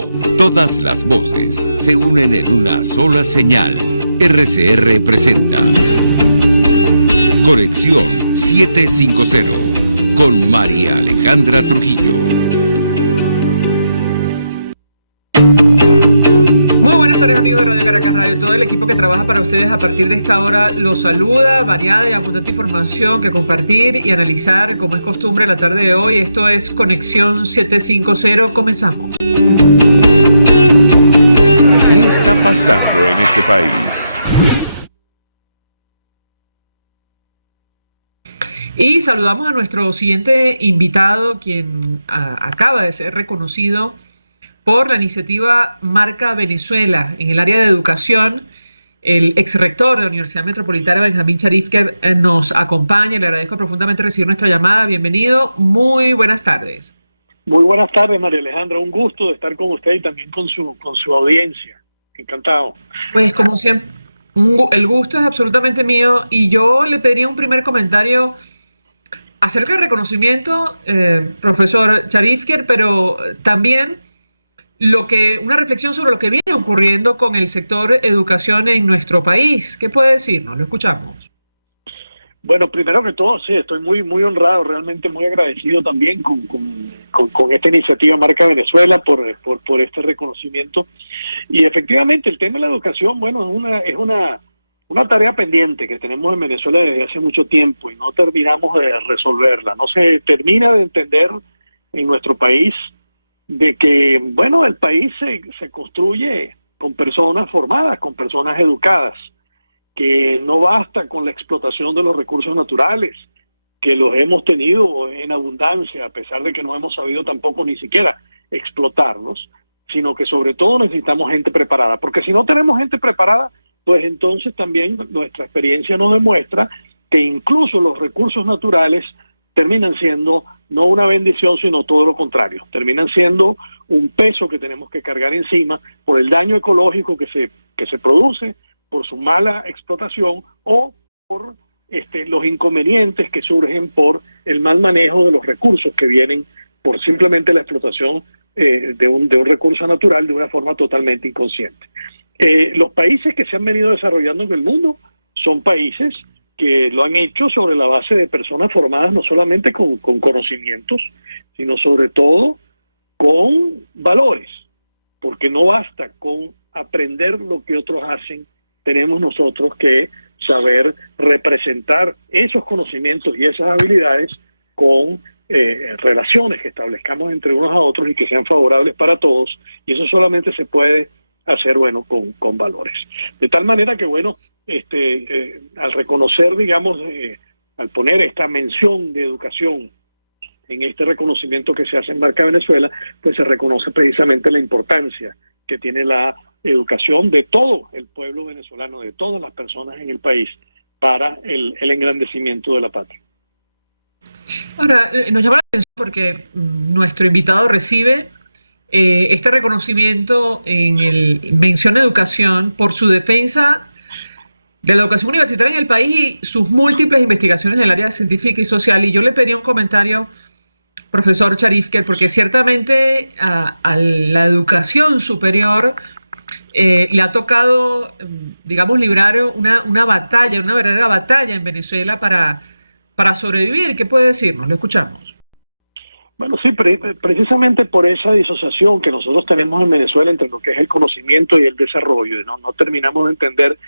mundo, todas las voces se unen en una sola señal. RCR presenta Conexión 750 con María Alejandra Trujillo. Muy buenas tardes, amigos de Radio Caracas Radio. Todo el equipo que trabaja para ustedes a partir de esta hora los saluda. Variada y abundante información que compartir y analizar, como es costumbre, la tarde de hoy. Esto es Conexión 750. Comenzamos. ¿Qué está pasando en este país? Y saludamos a nuestro siguiente invitado, quien acaba de ser reconocido por la iniciativa Marca Venezuela en el área de educación. El exrector de la Universidad Metropolitana, Benjamín Charif, que nos acompaña. Le agradezco profundamente recibir nuestra llamada. Bienvenido. Muy buenas tardes. Muy buenas tardes, María Alejandra. Un gusto de estar con usted y también con su audiencia. Encantado. Pues como siempre, el gusto es absolutamente mío. Y yo le pediría un primer comentario acerca del reconocimiento, profesor Charifker, pero también una reflexión sobre lo que viene ocurriendo con el sector educación en nuestro país. ¿Qué puede decirnos? Lo escuchamos. Bueno, primero que todo, sí, estoy muy honrado, realmente muy agradecido también con esta iniciativa Marca Venezuela por este reconocimiento. Y efectivamente el tema de la educación, bueno, es una tarea pendiente que tenemos en Venezuela desde hace mucho tiempo y no terminamos de resolverla. No se termina de entender en nuestro país de que, bueno, el país se construye con personas formadas, con personas educadas, que no basta con la explotación de los recursos naturales, que los hemos tenido en abundancia, a pesar de que no hemos sabido tampoco ni siquiera explotarlos, sino que sobre todo necesitamos gente preparada, porque si no tenemos gente preparada, pues entonces también nuestra experiencia nos demuestra que incluso los recursos naturales terminan siendo no una bendición, sino todo lo contrario. Terminan siendo un peso que tenemos que cargar encima por el daño ecológico que se produce, por su mala explotación o por los inconvenientes que surgen por el mal manejo de los recursos que vienen por simplemente la explotación de un recurso natural de una forma totalmente inconsciente. Los países que se han venido desarrollando en el mundo son países que lo han hecho sobre la base de personas formadas no solamente con conocimientos, sino sobre todo con valores, porque no basta con aprender lo que otros hacen, tenemos nosotros que saber representar esos conocimientos y esas habilidades con relaciones que establezcamos entre unos a otros y que sean favorables para todos, y eso solamente se puede hacer, bueno, con valores. De tal manera que, bueno, al reconocer, digamos, al poner esta mención de educación en este reconocimiento que se hace en Marca Venezuela, pues se reconoce precisamente la importancia que tiene la educación de todo el pueblo venezolano, de todas las personas en el país, para el engrandecimiento de la patria. Ahora, nos llama la atención porque nuestro invitado recibe este reconocimiento en el Mención Educación por su defensa de la educación universitaria en el país y sus múltiples investigaciones en el área científica y social. Y yo le pedí un comentario, profesor Charifker, porque ciertamente a la educación superior le ha tocado, digamos, librar una batalla, una verdadera batalla en Venezuela para sobrevivir. ¿Qué puede decirnos? Lo escuchamos. Bueno, sí, precisamente por esa disociación que nosotros tenemos en Venezuela entre lo que es el conocimiento y el desarrollo, no terminamos de entender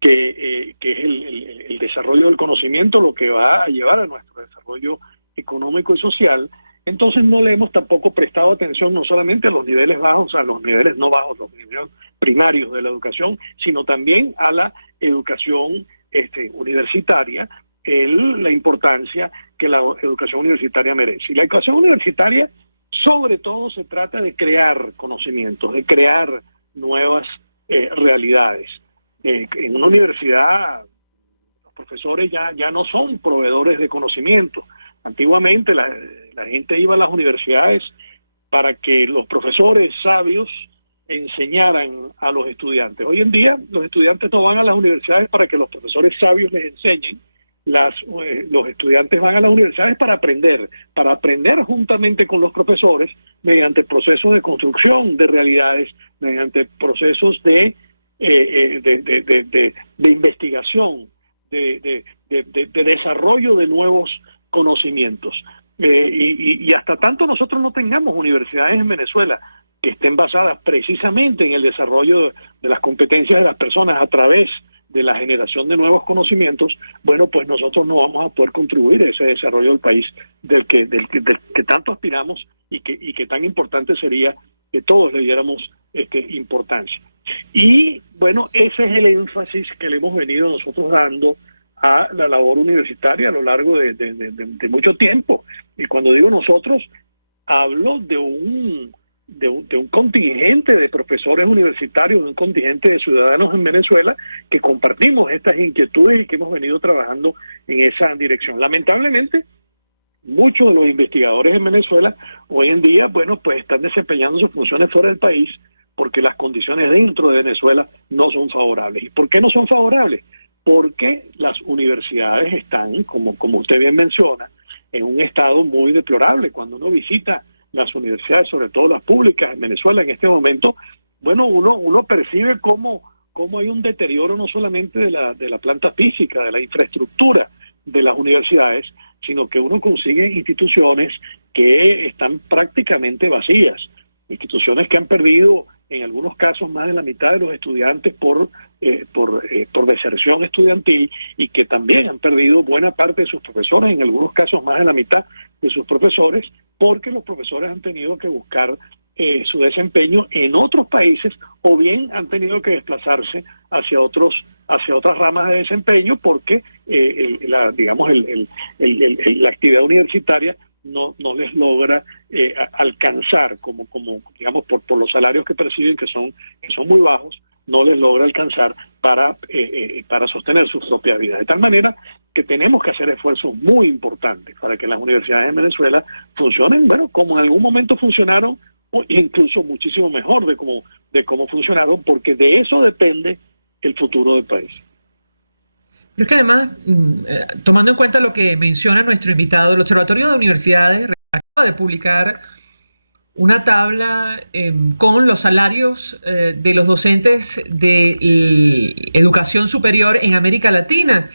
que es el desarrollo del conocimiento lo que va a llevar a nuestro desarrollo económico y social. Entonces no le hemos tampoco prestado atención no solamente a los niveles bajos, a los niveles no bajos, los niveles primarios de la educación, sino también a la educación universitaria, la importancia que la educación universitaria merece. Y la educación universitaria, sobre todo, se trata de crear conocimientos, de crear nuevas realidades. En una universidad, los profesores ya no son proveedores de conocimiento. Antiguamente la gente iba a las universidades para que los profesores sabios enseñaran a los estudiantes. Hoy en día los estudiantes no van a las universidades para que los profesores sabios les enseñen, los estudiantes van a las universidades para aprender juntamente con los profesores mediante procesos de construcción de realidades, mediante procesos de investigación, de desarrollo de nuevos conocimientos. Y hasta tanto nosotros no tengamos universidades en Venezuela que estén basadas precisamente en el desarrollo de las competencias de las personas a través de la generación de nuevos conocimientos, bueno, pues nosotros no vamos a poder contribuir a ese desarrollo del país del que tanto aspiramos y que tan importante sería que todos le diéramos importancia. Y bueno, ese es el énfasis que le hemos venido nosotros dando a la labor universitaria a lo largo de mucho tiempo. Y cuando digo nosotros, hablo de un contingente de profesores universitarios, de un contingente de ciudadanos en Venezuela que compartimos estas inquietudes y que hemos venido trabajando en esa dirección. Lamentablemente, muchos de los investigadores en Venezuela hoy en día, bueno, pues están desempeñando sus funciones fuera del país porque las condiciones dentro de Venezuela no son favorables. ¿Y por qué no son favorables? Porque las universidades están, como usted bien menciona, en un estado muy deplorable. Cuando uno visita las universidades, sobre todo las públicas en Venezuela en este momento, bueno, uno percibe cómo hay un deterioro no solamente de la planta física, de la infraestructura de las universidades, sino que uno consigue instituciones que están prácticamente vacías, instituciones que han perdido en algunos casos más de la mitad de los estudiantes por deserción estudiantil, y que también han perdido buena parte de sus profesores, en algunos casos más de la mitad de sus profesores, porque los profesores han tenido que buscar su desempeño en otros países, o bien han tenido que desplazarse hacia otras ramas de desempeño, porque la actividad universitaria no les logra alcanzar, como digamos, por los salarios que perciben, que son muy bajos, no les logra alcanzar para sostener su propia vida. De tal manera que tenemos que hacer esfuerzos muy importantes para que las universidades en Venezuela funcionen, bueno, como en algún momento funcionaron, o incluso muchísimo mejor de cómo funcionaron, porque de eso depende el futuro del país. Pero es que además, tomando en cuenta lo que menciona nuestro invitado, el Observatorio de Universidades acaba de publicar una tabla con los salarios de los docentes de educación superior en América Latina.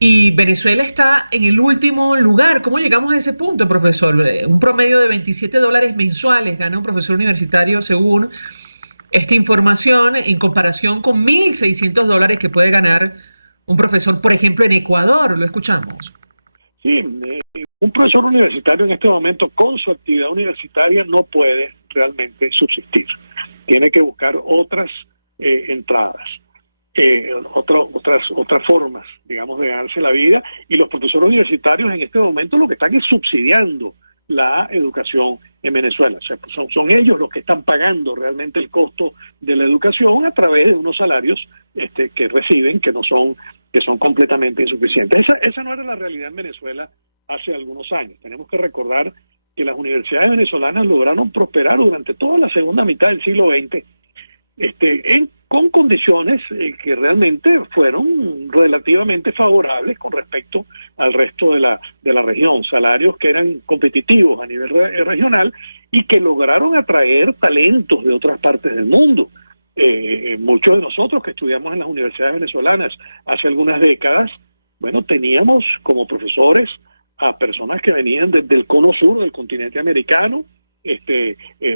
Y Venezuela está en el último lugar. ¿Cómo llegamos a ese punto, profesor? Un promedio de $27 mensuales gana un profesor universitario, según esta información, en comparación con $1,600 que puede ganar un profesor, por ejemplo, en Ecuador. Lo escuchamos. Sí, un profesor universitario en este momento con su actividad universitaria no puede realmente subsistir. Tiene que buscar otras entradas, otras formas, digamos, de ganarse la vida, y los profesores universitarios en este momento lo que están es subsidiando la educación en Venezuela. O sea, pues son ellos los que están pagando realmente el costo de la educación a través de unos salarios que reciben, que son completamente insuficientes. Esa no era la realidad en Venezuela hace algunos años. Tenemos que recordar que las universidades venezolanas lograron prosperar durante toda la segunda mitad del siglo XX, con condiciones que realmente fueron relativamente favorables con respecto al resto de la región, salarios que eran competitivos a nivel regional y que lograron atraer talentos de otras partes del mundo. Muchos de nosotros que estudiamos en las universidades venezolanas hace algunas décadas, bueno, teníamos como profesores a personas que venían desde el cono sur del continente americano,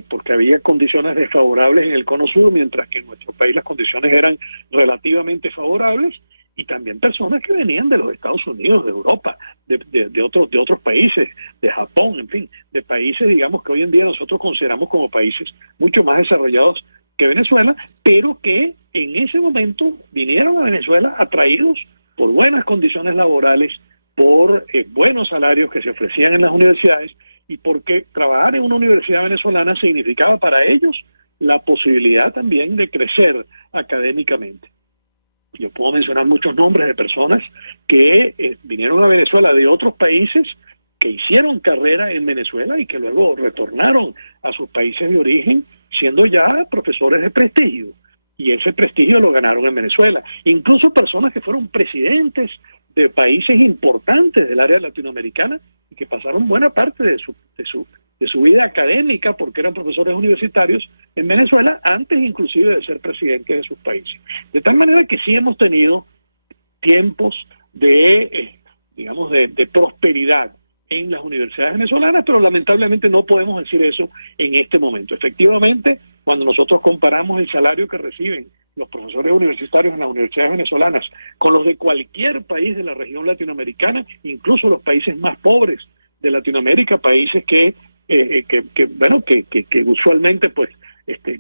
porque había condiciones desfavorables en el cono sur, mientras que en nuestro país las condiciones eran relativamente favorables, y también personas que venían de los Estados Unidos, de Europa, de otros países, de Japón, en fin, de países, digamos, que hoy en día nosotros consideramos como países mucho más desarrollados que Venezuela, pero que en ese momento vinieron a Venezuela atraídos por buenas condiciones laborales, por buenos salarios que se ofrecían en las universidades, y porque trabajar en una universidad venezolana significaba para ellos la posibilidad también de crecer académicamente. Yo puedo mencionar muchos nombres de personas que vinieron a Venezuela de otros países, que hicieron carrera en Venezuela y que luego retornaron a sus países de origen siendo ya profesores de prestigio, y ese prestigio lo ganaron en Venezuela. Incluso personas que fueron presidentes de países importantes del área latinoamericana y que pasaron buena parte de su vida académica, porque eran profesores universitarios en Venezuela, antes inclusive de ser presidentes de sus países. De tal manera que sí hemos tenido tiempos de prosperidad en las universidades venezolanas, pero lamentablemente no podemos decir eso en este momento. Efectivamente, cuando nosotros comparamos el salario que reciben los profesores universitarios en las universidades venezolanas con los de cualquier país de la región latinoamericana, incluso los países más pobres de Latinoamérica, países que usualmente pues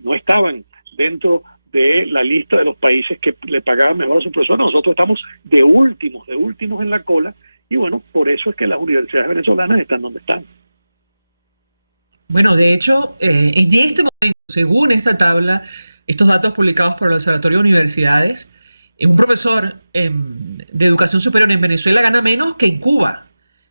no estaban dentro de la lista de los países que le pagaban mejor a sus profesores, nosotros estamos de últimos en la cola, y bueno, por eso es que las universidades venezolanas están donde están. Bueno, de hecho, en este momento, según esta tabla, estos datos publicados por el Observatorio de Universidades, un profesor de educación superior en Venezuela gana menos que en Cuba.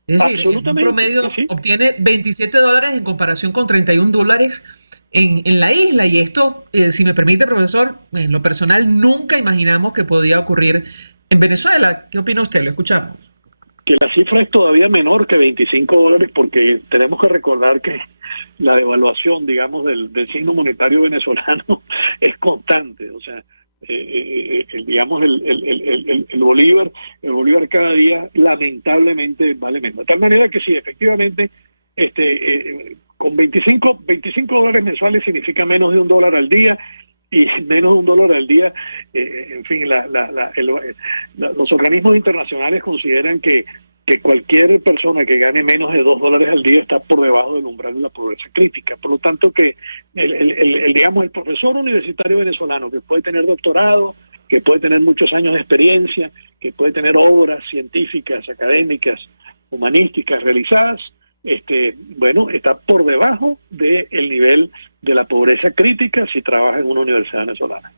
Es decir, en un promedio sí. Obtiene $27 en comparación con $31 en la isla. Y esto, si me permite, profesor, en lo personal nunca imaginamos que podía ocurrir en Venezuela. ¿Qué opina usted? Lo escuchamos. Que la cifra es todavía menor que $25, porque tenemos que recordar que la devaluación, digamos, del signo monetario venezolano es constante. O sea, el bolívar cada día lamentablemente vale menos. De tal manera que sí, efectivamente, con $25 mensuales significa menos de $1 al día, y menos de $1 al día, en fin, los organismos internacionales consideran que cualquier persona que gane menos de $2 al día está por debajo del umbral de la pobreza crítica. Por lo tanto, que el profesor universitario venezolano que puede tener doctorado, que puede tener muchos años de experiencia, que puede tener obras científicas, académicas, humanísticas realizadas, está por debajo del nivel de la pobreza crítica si trabaja en una universidad venezolana.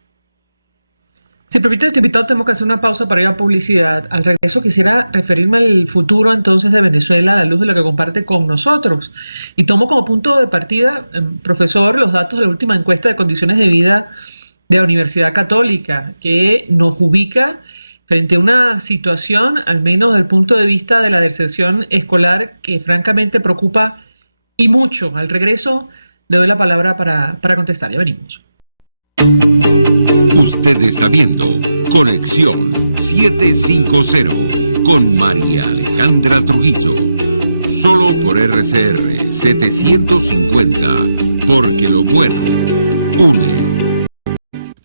Si permite, invitado, tenemos que hacer una pausa para ir a publicidad. Al regreso quisiera referirme al futuro entonces de Venezuela a la luz de lo que comparte con nosotros. Y tomo como punto de partida, profesor, los datos de la última encuesta de condiciones de vida de la Universidad Católica, que nos ubica frente a una situación, al menos desde el punto de vista de la deserción escolar, que francamente preocupa y mucho. Al regreso le doy la palabra para contestar. Ya venimos. Usted está viendo Conexión 750 con María Alejandra Trujillo. Solo por RCR 750, porque lo bueno une.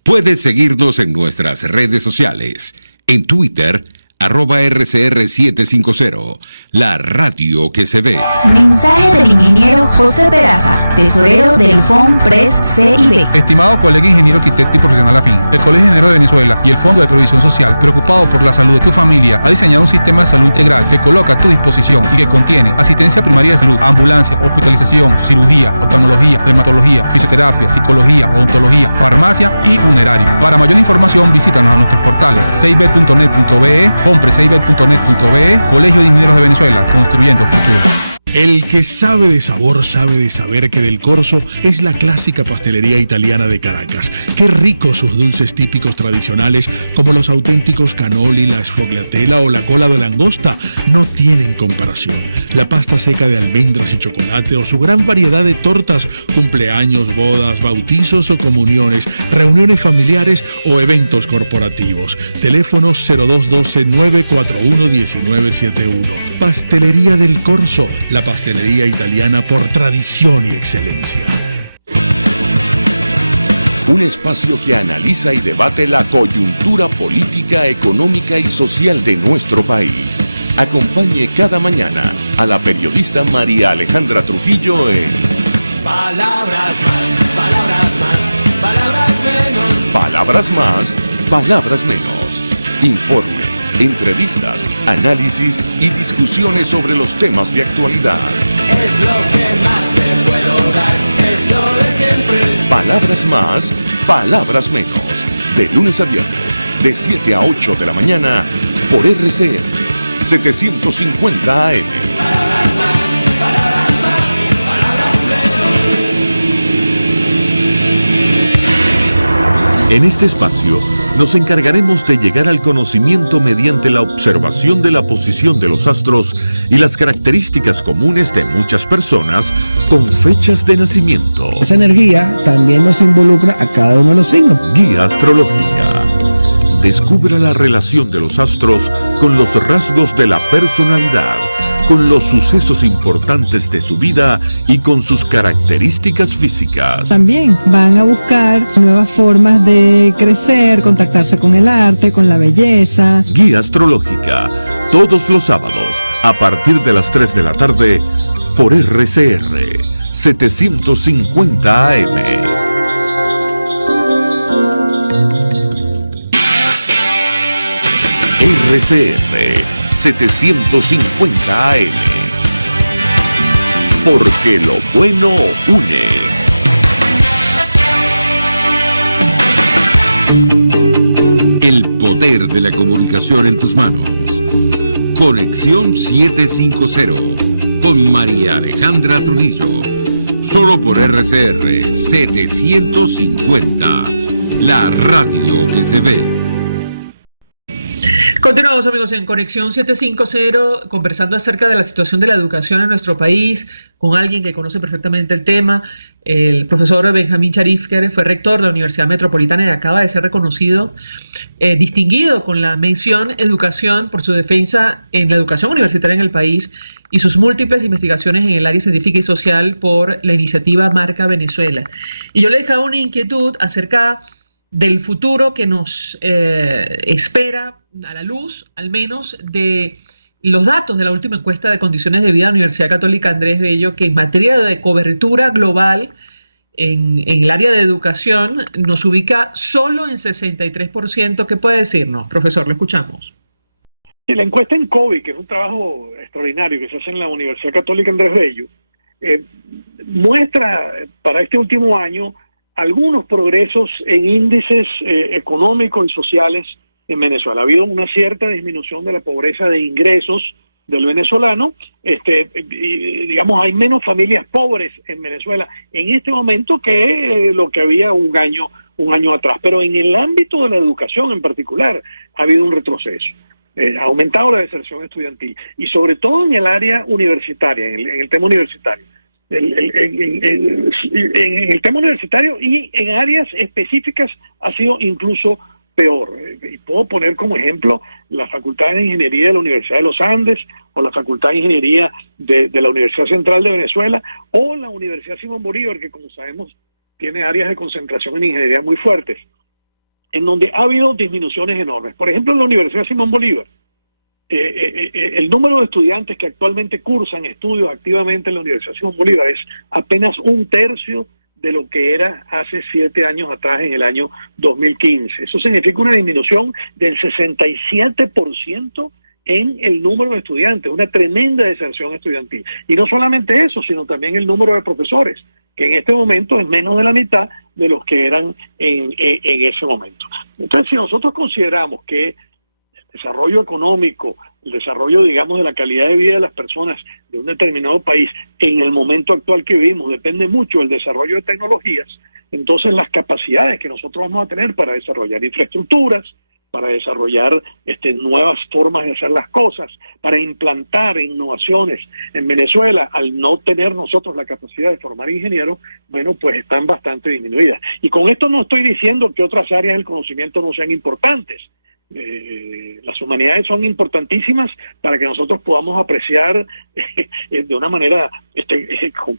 Puedes seguirnos en nuestras redes sociales. En Twitter, @RCR750. La radio que se ve. Mensaje del ingeniero José Peraza, tesorero del FONPRES CIB. Estimado colega ingeniero, arquitecto y profesional afín, el Colegio de Ingenieros de Venezuela y el Fondo de Previsión Social, preocupado por la salud de tu familia, ha diseñado un sistema de salud integral que coloca a tu disposición y que contiene asistencia primaria de salud, ambulancia, hospitalización, cirugía, oftalmología, dermatología, fisioterapia, psicología, odontología, farmacia y funerario. Para mayor información, visítanos a nuestros portales cib.net.be, fonprescib.net.be, Colegio de Ingenieros de Venezuela, construyendo futuro. El que sabe de sabor sabe de saber que Del Corso es la clásica pastelería italiana de Caracas. Qué ricos sus dulces típicos tradicionales, como los auténticos cannoli, la sfogliatella o la cola de langosta, no tienen comparación. La pasta seca de almendras y chocolate o su gran variedad de tortas, cumpleaños, bodas, bautizos o comuniones, reuniones familiares o eventos corporativos. Teléfonos 0212-941-1971. Pastelería Del Corso, la pastelería italiana por tradición y excelencia. Un espacio que analiza y debate la coyuntura política, económica y social de nuestro país. Acompañe cada mañana a la periodista María Alejandra Trujillo en Palabras más, palabras más, palabras menos. Palabras más, palabras menos. Informes, entrevistas, análisis y discusiones sobre los temas de actualidad. Es lo que más te puedo dar, es lo de siempre. Palabras más, palabras menos. De lunes a viernes, de 7 a 8 de la mañana, por RCR 750 AM. Palabras más, palabras más, palabras menos. En este espacio, Nos encargaremos de llegar al conocimiento mediante la observación de la posición de los astros y las características comunes de muchas personas con fechas de nacimiento. Esa energía también nos involucra a cada uno de los signos. Guía astrológica. Descubra la relación de los astros con los rasgos de la personalidad, con los sucesos importantes de su vida y con sus características físicas. También van a buscar nuevas formas de crecer, contactarse con el arte, con la belleza. Guía astrológica, todos los sábados, a partir de las 3 de la tarde, por RCR 750 AM. RCR 750 AM. Porque lo bueno une. El poder de la comunicación en tus manos. Conexión 750 con María Alejandra Trujillo. Solo por RCR 750. La radio que se ve. Continuamos, amigos, en Conexión 750, conversando acerca de la situación de la educación en nuestro país, con alguien que conoce perfectamente el tema, el profesor Benjamín Sharif, que fue rector de la Universidad Metropolitana y acaba de ser reconocido, distinguido con la mención Educación por su defensa en la educación universitaria en el país y sus múltiples investigaciones en el área científica y social por la iniciativa Marca Venezuela. Y yo le dejaba una inquietud acerca del futuro que nos espera a la luz, al menos, de los datos de la última encuesta de condiciones de vida de la Universidad Católica Andrés Bello, que en materia de cobertura global en el área de educación nos ubica solo en 63%. ¿Qué puede decirnos, profesor? Lo escuchamos. Sí, la encuesta en COVID, que es un trabajo extraordinario que se hace en la Universidad Católica Andrés Bello, muestra para este último año algunos progresos en índices económicos y sociales en Venezuela. Ha habido una cierta disminución de la pobreza de ingresos del venezolano, y, digamos, hay menos familias pobres en Venezuela en este momento que lo que había un año atrás. Pero en el ámbito de la educación en particular ha habido un retroceso. Ha aumentado la deserción estudiantil y sobre todo en el área universitaria, en el tema universitario. En el tema universitario y en áreas específicas ha sido incluso peor. Y puedo poner como ejemplo la Facultad de Ingeniería de la Universidad de los Andes o la Facultad de Ingeniería de la Universidad Central de Venezuela o la Universidad Simón Bolívar, que como sabemos tiene áreas de concentración en ingeniería muy fuertes, en donde ha habido disminuciones enormes. Por ejemplo, en la Universidad Simón Bolívar, el número de estudiantes que actualmente cursan estudios activamente en la Universidad Simón Bolívar es apenas 1/3 de lo que era hace 7 años atrás, en el año 2015. Eso significa una disminución del 67% en el número de estudiantes, una tremenda deserción estudiantil. Y no solamente eso, sino también el número de profesores, que en este momento es menos de la mitad de los que eran en ese momento. Entonces, si nosotros consideramos que desarrollo económico, el desarrollo, digamos, de la calidad de vida de las personas de un determinado país en el momento actual que vivimos depende mucho del desarrollo de tecnologías, entonces las capacidades que nosotros vamos a tener para desarrollar infraestructuras, para desarrollar nuevas formas de hacer las cosas, para implantar innovaciones en Venezuela, al no tener nosotros la capacidad de formar ingenieros, bueno, pues están bastante disminuidas. Y con esto no estoy diciendo que otras áreas del conocimiento no sean importantes. Las humanidades son importantísimas para que nosotros podamos apreciar de una manera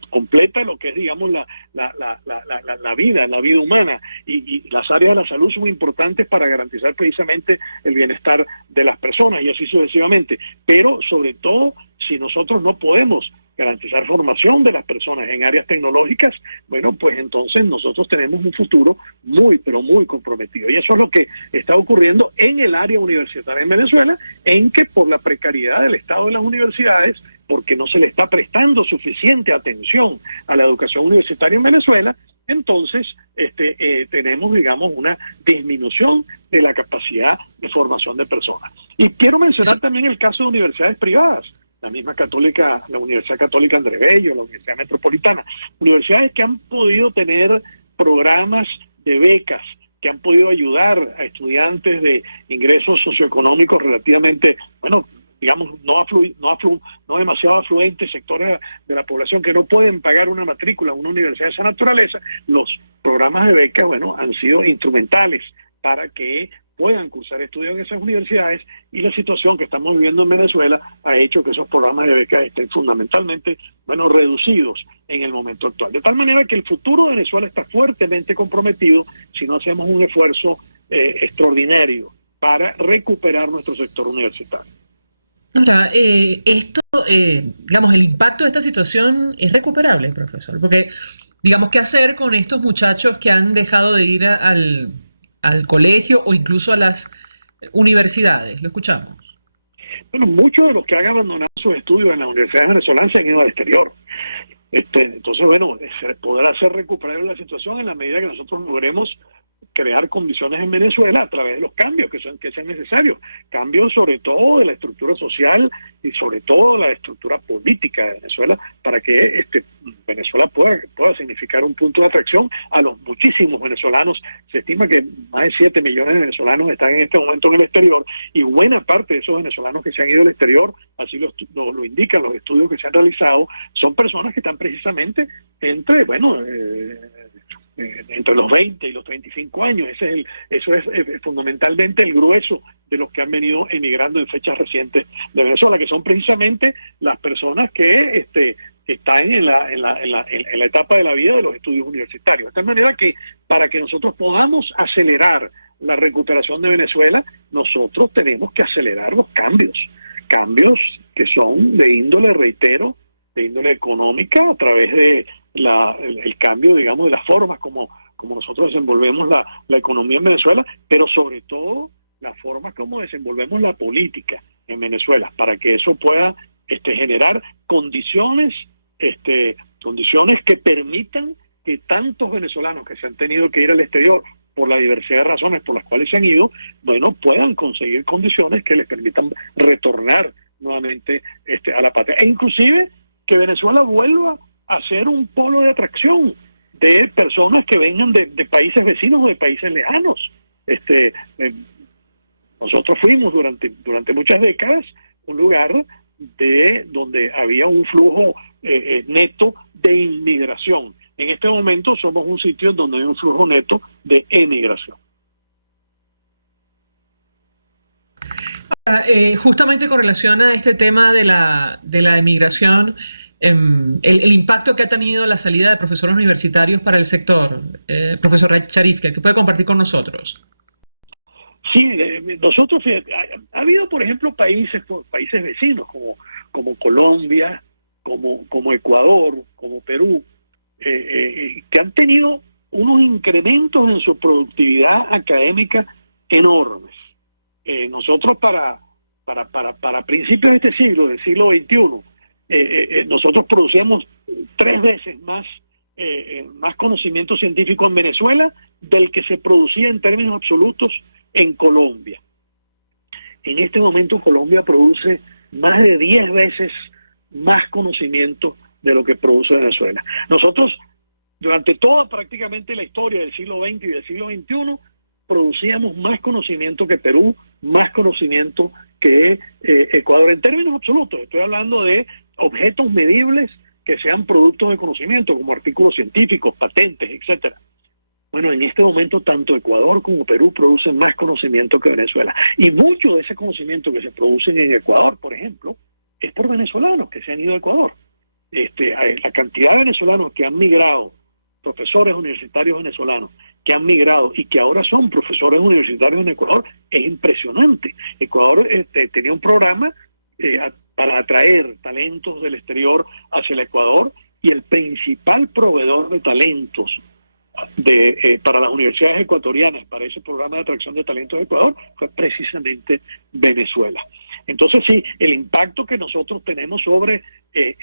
completa lo que es, digamos, la vida humana, y las áreas de la salud son importantes para garantizar precisamente el bienestar de las personas y así sucesivamente, pero sobre todo si nosotros no podemos garantizar formación de las personas en áreas tecnológicas, bueno, pues entonces nosotros tenemos un futuro muy, pero muy comprometido. Y eso es lo que está ocurriendo en el área universitaria en Venezuela, en que por la precariedad del estado de las universidades, porque no se le está prestando suficiente atención a la educación universitaria en Venezuela, entonces tenemos, digamos, una disminución de la capacidad de formación de personas. Y quiero mencionar también el caso de universidades privadas, la misma católica, la Universidad Católica Andrés Bello, la Universidad Metropolitana, universidades que han podido tener programas de becas que han podido ayudar a estudiantes de ingresos socioeconómicos relativamente, bueno, digamos, no demasiado afluentes, sectores de la población que no pueden pagar una matrícula en una universidad de esa naturaleza. Los programas de becas, bueno, han sido instrumentales para que puedan cursar estudios en esas universidades, y la situación que estamos viviendo en Venezuela ha hecho que esos programas de becas estén fundamentalmente, bueno, reducidos en el momento actual. De tal manera que el futuro de Venezuela está fuertemente comprometido si no hacemos un esfuerzo extraordinario para recuperar nuestro sector universitario. Ahora, digamos, el impacto de esta situación es recuperable, profesor, porque, digamos, ¿qué hacer con estos muchachos que han dejado de ir al colegio o incluso a las universidades? Lo escuchamos. Bueno, muchos de los que han abandonado sus estudios en las universidades venezolanas se han ido al exterior. Entonces, bueno, podrá ser recuperable la situación en la medida que nosotros logremos crear condiciones en Venezuela a través de los cambios que sean necesarios, cambios sobre todo de la estructura social y sobre todo la estructura política de Venezuela, para que Venezuela pueda significar un punto de atracción a los muchísimos venezolanos. Se estima que más de 7 millones de venezolanos están en este momento en el exterior, y buena parte de esos venezolanos que se han ido al exterior, así lo indican los estudios que se han realizado, son personas que están precisamente entre los 20 y los 35 años. Eso es fundamentalmente el grueso de los que han venido emigrando en fechas recientes de Venezuela, que son precisamente las personas que están en la etapa de la vida de los estudios universitarios. De tal manera que para que nosotros podamos acelerar la recuperación de Venezuela, nosotros tenemos que acelerar los cambios que son de índole, reitero, de índole económica, a través de el cambio, digamos, de las formas como nosotros desenvolvemos la economía en Venezuela, pero sobre todo las formas como desenvolvemos la política en Venezuela, para que eso pueda generar condiciones que permitan que tantos venezolanos que se han tenido que ir al exterior por la diversidad de razones por las cuales se han ido, bueno, puedan conseguir condiciones que les permitan retornar nuevamente a la patria, e inclusive que Venezuela vuelva a ser un polo de atracción de personas que vengan de países vecinos o de países lejanos. Nosotros fuimos durante muchas décadas un lugar donde había un flujo neto de inmigración. En este momento somos un sitio donde hay un flujo neto de emigración. Justamente con relación a este tema de la emigración, el impacto que ha tenido la salida de profesores universitarios para el sector, profesor Sharif, que puede compartir con nosotros. Sí, nosotros, ha habido, por ejemplo, países vecinos como Colombia, como Ecuador, como Perú, que han tenido unos incrementos en su productividad académica enormes. Nosotros para principios de este siglo, del siglo XXI, nosotros producíamos 3 veces más conocimiento científico en Venezuela del que se producía en términos absolutos en Colombia. En este momento Colombia produce más de 10 veces más conocimiento de lo que produce Venezuela. Nosotros, durante toda prácticamente la historia del siglo XX y del siglo XXI, producíamos más conocimiento que Perú, más conocimiento que Ecuador, en términos absolutos. Estoy hablando de objetos medibles que sean productos de conocimiento, como artículos científicos, patentes, etcétera. Bueno, en este momento tanto Ecuador como Perú producen más conocimiento que Venezuela. Y mucho de ese conocimiento que se produce en Ecuador, por ejemplo, es por venezolanos que se han ido a Ecuador. La cantidad de venezolanos que han migrado, profesores universitarios venezolanos, que han migrado y que ahora son profesores universitarios en Ecuador, es impresionante. Ecuador tenía un programa para atraer talentos del exterior hacia el Ecuador, y el principal proveedor de talentos para las universidades ecuatorianas, para ese programa de atracción de talentos de Ecuador, fue precisamente Venezuela. Entonces sí, el impacto que nosotros tenemos sobre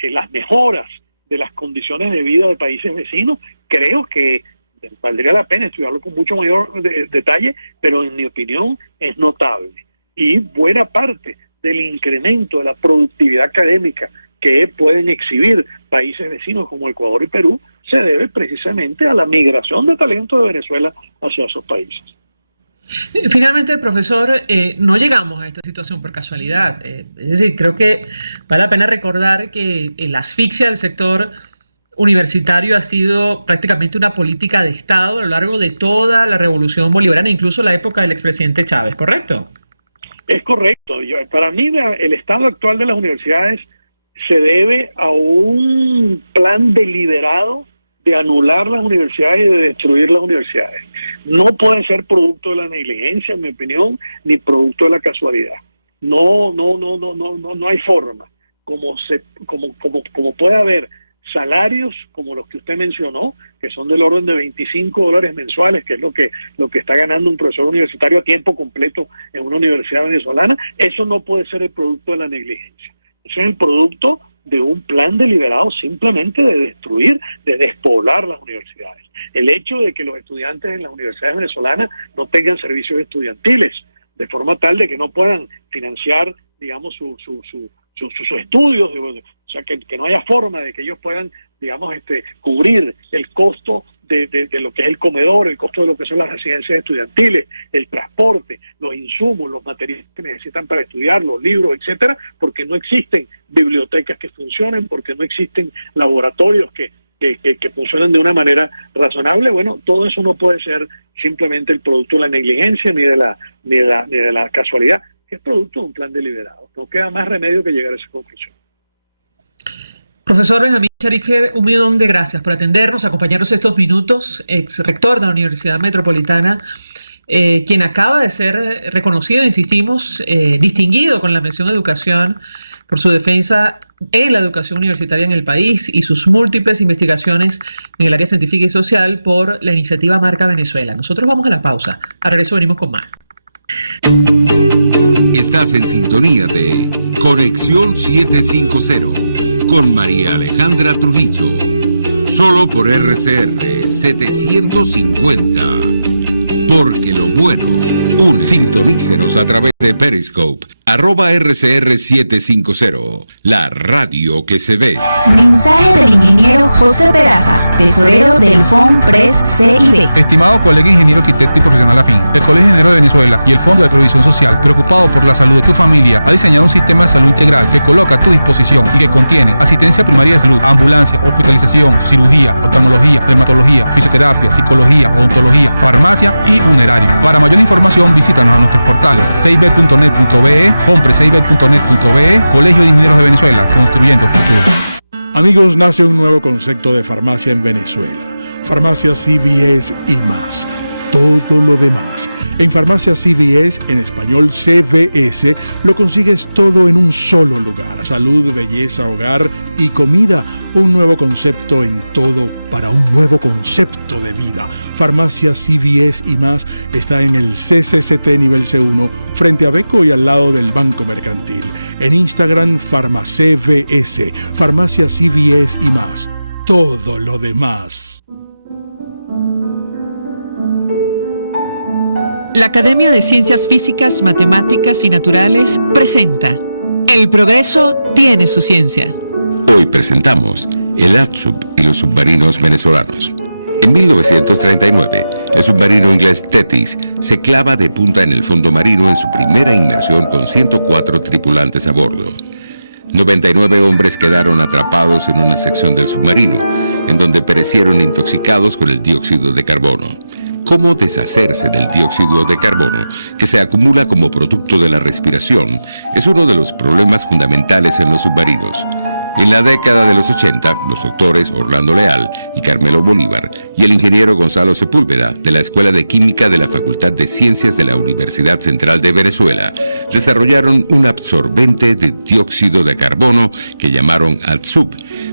las mejoras de las condiciones de vida de países vecinos, creo que valdría la pena estudiarlo con mucho mayor detalle, pero en mi opinión es notable. Y buena parte del incremento de la productividad académica que pueden exhibir países vecinos como Ecuador y Perú se debe precisamente a la migración de talento de Venezuela hacia esos países. Finalmente, profesor, no llegamos a esta situación por casualidad. Es decir, creo que vale la pena recordar que la asfixia del sector universitario ha sido prácticamente una política de Estado a lo largo de toda la revolución bolivariana, incluso la época del expresidente Chávez, ¿correcto? Es correcto. Para mí, el estado actual de las universidades se debe a un plan deliberado de anular las universidades y de destruir las universidades. No puede ser producto de la negligencia, en mi opinión, ni producto de la casualidad. No hay forma. Como puede haber salarios como los que usted mencionó, que son del orden de $25 mensuales, que es lo que está ganando un profesor universitario a tiempo completo en una universidad venezolana, eso no puede ser el producto de la negligencia. Ese es el producto de un plan deliberado simplemente de destruir, de despoblar las universidades. El hecho de que los estudiantes en las universidades venezolanas no tengan servicios estudiantiles, de forma tal de que no puedan financiar, digamos, sus estudios, o sea, que no haya forma de que ellos puedan, digamos, cubrir el costo de lo que es el comedor, el costo de lo que son las residencias estudiantiles, el transporte, los insumos, los materiales que necesitan para estudiar, los libros, etcétera, porque no existen bibliotecas que funcionen, porque no existen laboratorios que funcionen de una manera razonable. Bueno, todo eso no puede ser simplemente el producto de la negligencia ni de la casualidad, que es producto de un plan deliberado. No queda más remedio que llegar a esa conclusión. Profesor Benjamín Sharife, un millón de gracias por atendernos, acompañarnos estos minutos, ex rector de la Universidad Metropolitana, quien acaba de ser reconocido, insistimos, distinguido con la mención Educación por su defensa en la educación universitaria en el país y sus múltiples investigaciones en el área científica y social por la iniciativa Marca Venezuela. Nosotros vamos a la pausa. A regreso venimos con más. Estás en sintonía de Conexión 750 con María Alejandra Trujillo, solo por RCR 750, porque lo bueno une. Sintonícenos a través de Periscope, @RCR750, la radio que se ve. Mensaje del ingeniero José Peraza, tesorero del FONPRES CIB. Estimado colega ingeniero arquitecto y profesional afín, el Colegio Ingeniero de Venezuela y el Fondo de Previsión Social, preocupado por la salud de tu familia, ha diseñado un sistema de salud integral que coloca a tu disposición y que contiene asistencia primaria de salud, ambulancia, hospitalización, cirugía, oftalmología, dermatología, fisioterapia, psicología, odontología, farmacia y funerario. Para mayor información, visítanos a nuestros portales cib.net.be, fonprescib.net.be, Colegio de Ingenieros de Venezuela, construyendo futuro. Amigos, nace un nuevo concepto de farmacia en Venezuela. Farmacia CVS y más. Todo lo demás. En Farmacia CVS, en español CVS, lo consigues todo en un solo lugar. Salud, belleza, hogar y comida. Un nuevo concepto en todo para un nuevo concepto de vida. Farmacia CVS y más está en el CCCT nivel C1, frente a Beco y al lado del Banco Mercantil. En Instagram, FarmaCVS. Farmacia CVS y más. Todo lo demás. La Academia de Ciencias Físicas, Matemáticas y Naturales presenta El progreso tiene su ciencia. Hoy presentamos el ATSUB y los submarinos venezolanos. En 1939, el submarino inglés Thetis se clava de punta en el fondo marino en su primera inmersión con 104 tripulantes a bordo. 99 hombres quedaron atrapados en una sección del submarino, en donde perecieron intoxicados con el dióxido de carbono. ¿Cómo deshacerse del dióxido de carbono que se acumula como producto de la respiración? Es uno de los problemas fundamentales en los submarinos. En la década de los 80, los doctores Orlando Leal y Carmelo Bolívar y el ingeniero Gonzalo Sepúlveda de la Escuela de Química de la Facultad de Ciencias de la Universidad Central de Venezuela desarrollaron un absorbente de dióxido de carbono que llamaron ATSUB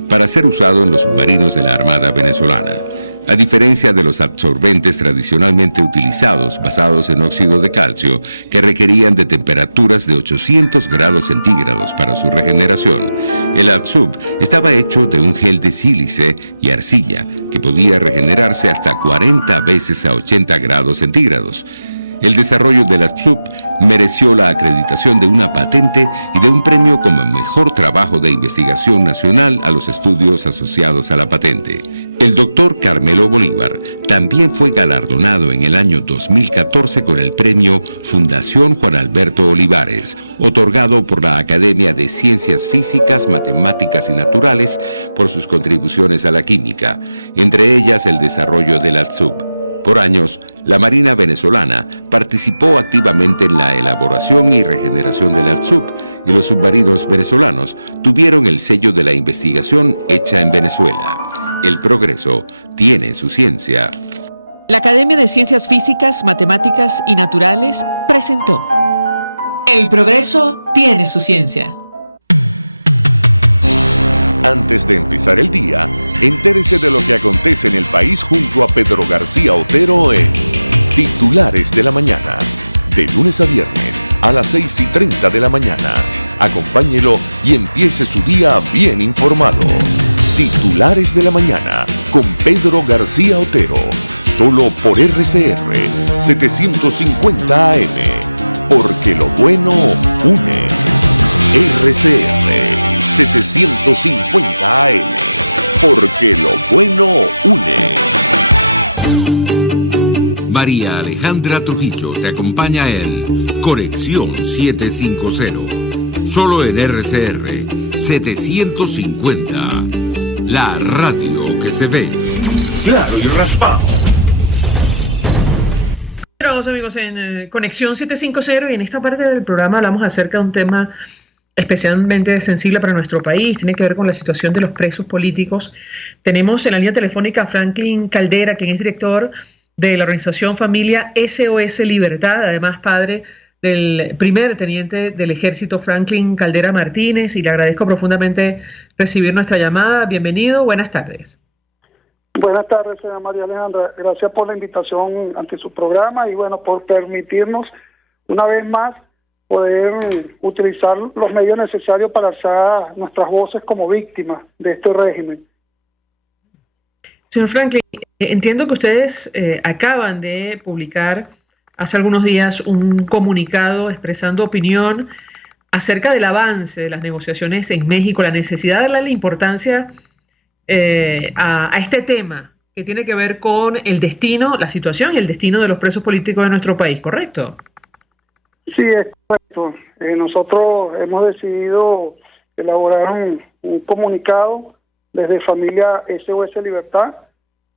para ser usado en los submarinos de la Armada venezolana. A diferencia de los absorbentes tradicionalmente utilizados basados en óxido de calcio, que requerían de temperaturas de 800 grados centígrados para su regeneración, el ATSUB estaba hecho de un gel de sílice y arcilla que podía regenerarse hasta 40 veces a 80 grados centígrados. El desarrollo del ATSUB mereció la acreditación de una patente y de un premio como mejor trabajo de investigación nacional a los estudios asociados a la patente. El doctor Carmelo Bolívar también fue galardonado en el año 2014 con el premio Fundación Juan Alberto Olivares, otorgado por la Academia de Ciencias Físicas, Matemáticas y Naturales por sus contribuciones a la química, entre ellas el desarrollo del ATSUB. Por años, la Marina venezolana participó activamente en la elaboración y regeneración del ATSUB, y los submarinos venezolanos tuvieron el sello de la investigación hecha en Venezuela. El progreso tiene su ciencia. La Academia de Ciencias Físicas, Matemáticas y Naturales presentó El progreso tiene su ciencia. Antes de empezar el día, entérese de lo que acontece en el país junto a Pedro García Otero en Titulares de la Mañana, de lunes a viernes a las 6:30 de la mañana. Acompáñelo y empiece su día bien informado. Titulares de la Mañana con Pedro García Otero, solo por RCR 750 AM, porque lo bueno une. RCR 750 AM, porque lo bueno une. María Alejandra Trujillo te acompaña en Conexión 750, solo en RCR 750, la radio que se ve. Claro y raspado. Hola amigos en Conexión 750, y en esta parte del programa hablamos acerca de un tema especialmente sensible para nuestro país. Tiene que ver con la situación de los presos políticos. Tenemos en la línea telefónica a Franklin Caldera, quien es director de la organización Familia SOS Libertad, además padre del primer teniente del ejército Franklin Caldera Martínez, y le agradezco profundamente recibir nuestra llamada. Bienvenido, buenas tardes. Buenas tardes, señora María Alejandra. Gracias por la invitación ante su programa y bueno, por permitirnos una vez más poder utilizar los medios necesarios para alzar nuestras voces como víctimas de este régimen. Señor Franklin, entiendo que ustedes acaban de publicar hace algunos días un comunicado expresando opinión acerca del avance de las negociaciones en México, la necesidad de darle la importancia a este tema que tiene que ver con el destino, la situación y el destino de los presos políticos de nuestro país, ¿correcto? Sí, es correcto. Nosotros hemos decidido elaborar un comunicado desde Familia SOS Libertad,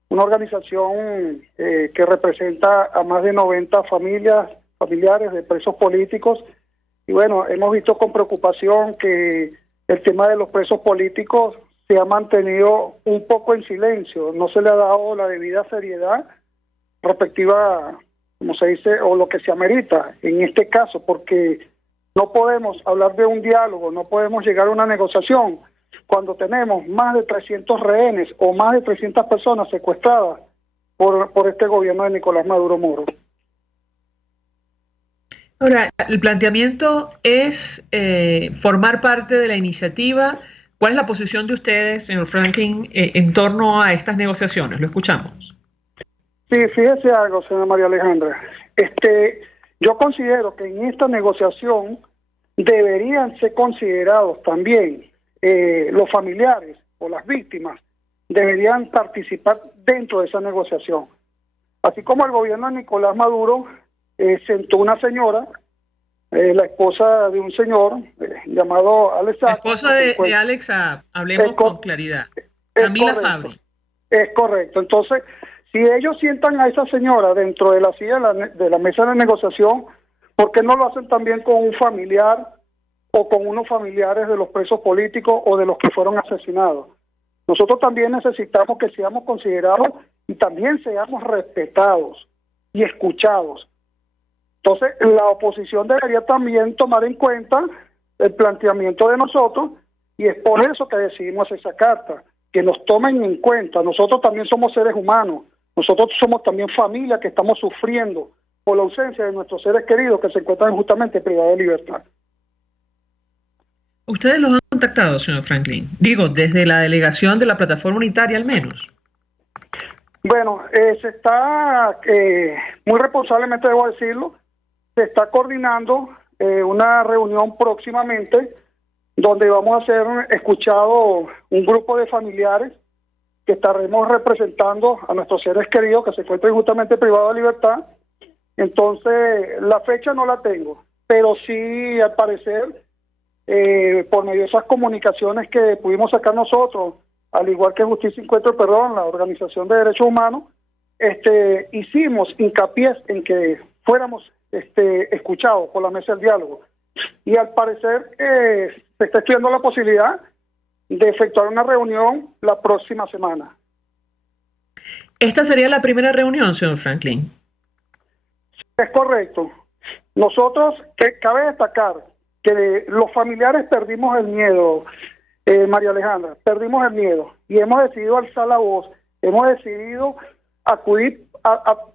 una organización que representa a más de 90 familiares de presos políticos. Y bueno, hemos visto con preocupación que el tema de los presos políticos se ha mantenido un poco en silencio, no se le ha dado la debida seriedad respectiva, como se dice, o lo que se amerita en este caso, porque no podemos hablar de un diálogo, no podemos llegar a una negociación cuando tenemos más de 300 rehenes o más de 300 personas secuestradas por este gobierno de Nicolás Maduro Moro. Ahora, el planteamiento es formar parte de la iniciativa. ¿Cuál es la posición de ustedes, señor Franklin, en torno a estas negociaciones? Lo escuchamos. Sí, fíjese algo, señora María Alejandra. Yo considero que en esta negociación deberían ser considerados también los familiares o las víctimas, deberían participar dentro de esa negociación. Así como el gobierno de Nicolás Maduro sentó una señora, la esposa de un señor llamado Alex Saab. La esposa de Alex Saab, hablemos con claridad. Camila Fabri. Es correcto. Entonces, si ellos sientan a esa señora dentro de la silla de la mesa de negociación, ¿por qué no lo hacen también con un familiar o con unos familiares de los presos políticos o de los que fueron asesinados? Nosotros también necesitamos que seamos considerados y también seamos respetados y escuchados. Entonces, la oposición debería también tomar en cuenta el planteamiento de nosotros, y es por eso que decidimos esa carta, que nos tomen en cuenta. Nosotros también somos seres humanos, nosotros somos también familia que estamos sufriendo por la ausencia de nuestros seres queridos que se encuentran justamente privados de libertad. ¿Ustedes los han contactado, señor Franklin? Digo, desde la delegación de la plataforma unitaria al menos. Bueno, se está, muy responsablemente debo decirlo, se está coordinando una reunión próximamente donde vamos a ser escuchado un grupo de familiares que estaremos representando a nuestros seres queridos que se encuentran injustamente privados de libertad. Entonces, la fecha no la tengo, pero sí, al parecer, por medio de esas comunicaciones que pudimos sacar nosotros, al igual que Justicia y Encuentro de Perdón, la Organización de Derechos Humanos, hicimos hincapié en que fuéramos escuchados por la mesa del diálogo. Y al parecer se está estudiando la posibilidad de efectuar una reunión la próxima semana. ¿Esta sería la primera reunión, señor Franklin? Es correcto. Nosotros, cabe destacar que los familiares perdimos el miedo, María Alejandra, perdimos el miedo y hemos decidido alzar la voz, hemos decidido acudir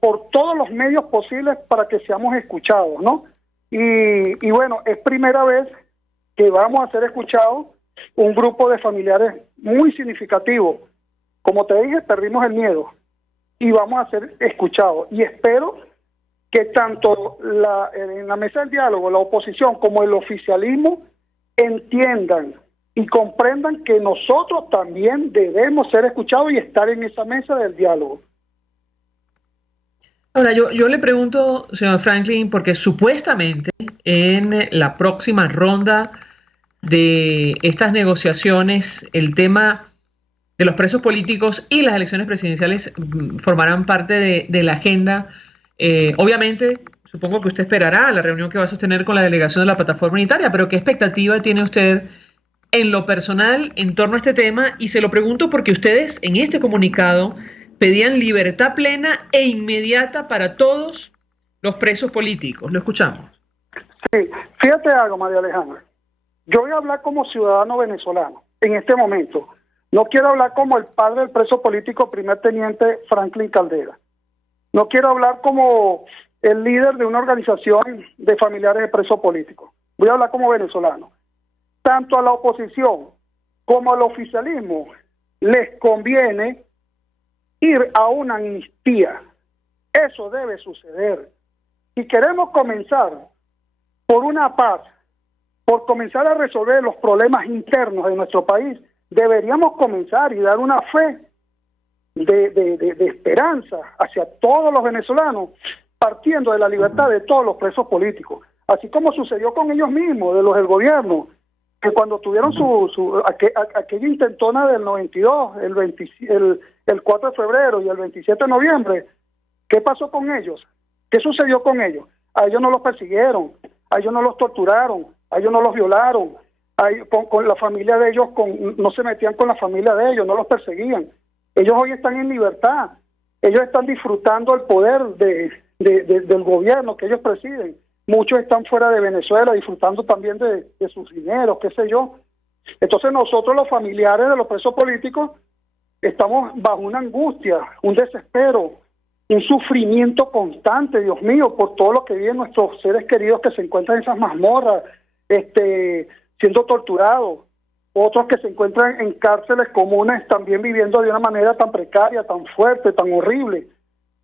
por todos los medios posibles para que seamos escuchados, ¿no? Y bueno, es primera vez que vamos a ser escuchados un grupo de familiares muy significativo. Como te dije, perdimos el miedo y vamos a ser escuchados. Y espero que tanto en la mesa del diálogo, la oposición como el oficialismo entiendan y comprendan que nosotros también debemos ser escuchados y estar en esa mesa del diálogo. Ahora, yo le pregunto, señor Franklin, porque supuestamente en la próxima ronda de estas negociaciones, el tema de los presos políticos y las elecciones presidenciales formarán parte de la agenda. Obviamente, supongo que usted esperará la reunión que va a sostener con la delegación de la Plataforma Unitaria, pero ¿qué expectativa tiene usted en lo personal en torno a este tema? Y se lo pregunto porque ustedes en este comunicado pedían libertad plena e inmediata para todos los presos políticos. Lo escuchamos. Sí, fíjate algo, María Alejandra. Yo voy a hablar como ciudadano venezolano en este momento. No quiero hablar como el padre del preso político primer teniente Franklin Caldera. No quiero hablar como el líder de una organización de familiares de presos políticos. Voy a hablar como venezolano. Tanto a la oposición como al oficialismo les conviene ir a una amnistía. Eso debe suceder. Si queremos comenzar por una paz, por comenzar a resolver los problemas internos de nuestro país, deberíamos comenzar y dar una fe de esperanza hacia todos los venezolanos, partiendo de la libertad de todos los presos políticos, así como sucedió con ellos mismos, de los del gobierno, que cuando tuvieron aquella intentona del 92, el 4 de febrero y el 27 de noviembre, ¿qué pasó con ellos? ¿Qué sucedió con ellos? A ellos no los persiguieron, a ellos no los torturaron, a ellos no los violaron, con la familia de ellos no se metían con la familia de ellos, no los perseguían. Ellos hoy están en libertad, ellos están disfrutando el poder del gobierno que ellos presiden. Muchos están fuera de Venezuela disfrutando también de sus dineros, qué sé yo. Entonces nosotros los familiares de los presos políticos estamos bajo una angustia, un desespero, un sufrimiento constante, Dios mío, por todo lo que viven nuestros seres queridos que se encuentran en esas mazmorras, siendo torturados, otros que se encuentran en cárceles comunes también viviendo de una manera tan precaria, tan fuerte, tan horrible.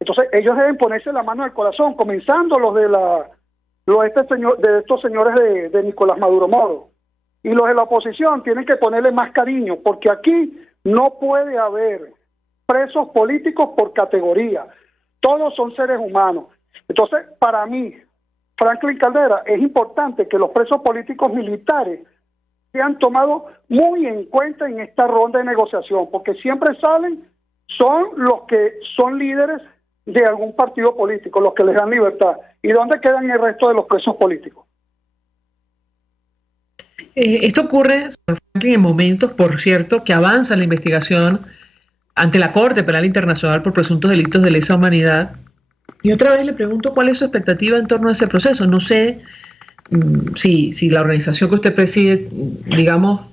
Entonces ellos deben ponerse la mano en el corazón, comenzando los de estos señores de Nicolás Maduro Moro, y los de la oposición tienen que ponerle más cariño, porque aquí no puede haber presos políticos por categoría, todos son seres humanos. Entonces, para mí, Franklin Caldera, es importante que los presos políticos militares sean tomados muy en cuenta en esta ronda de negociación, porque siempre son los que son líderes de algún partido político, los que les dan libertad. ¿Y dónde quedan el resto de los presos políticos? Esto ocurre, señor Franklin, en momentos, por cierto, que avanza la investigación ante la Corte Penal Internacional por presuntos delitos de lesa humanidad. Y otra vez le pregunto cuál es su expectativa en torno a ese proceso. No sé si la organización que usted preside, digamos,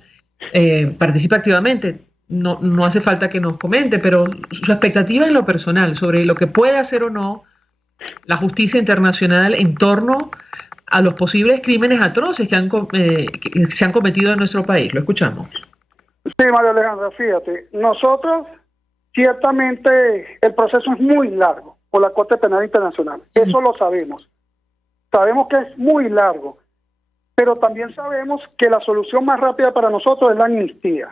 participa activamente. No hace falta que nos comente, pero su expectativa en lo personal sobre lo que puede hacer o no la justicia internacional en torno a los posibles crímenes atroces que se han cometido en nuestro país. Lo escuchamos. Sí, María Alejandra, fíjate, nosotros ciertamente el proceso es muy largo por la Corte Penal Internacional, eso lo sabemos que es muy largo, pero también sabemos que la solución más rápida para nosotros es la amnistía.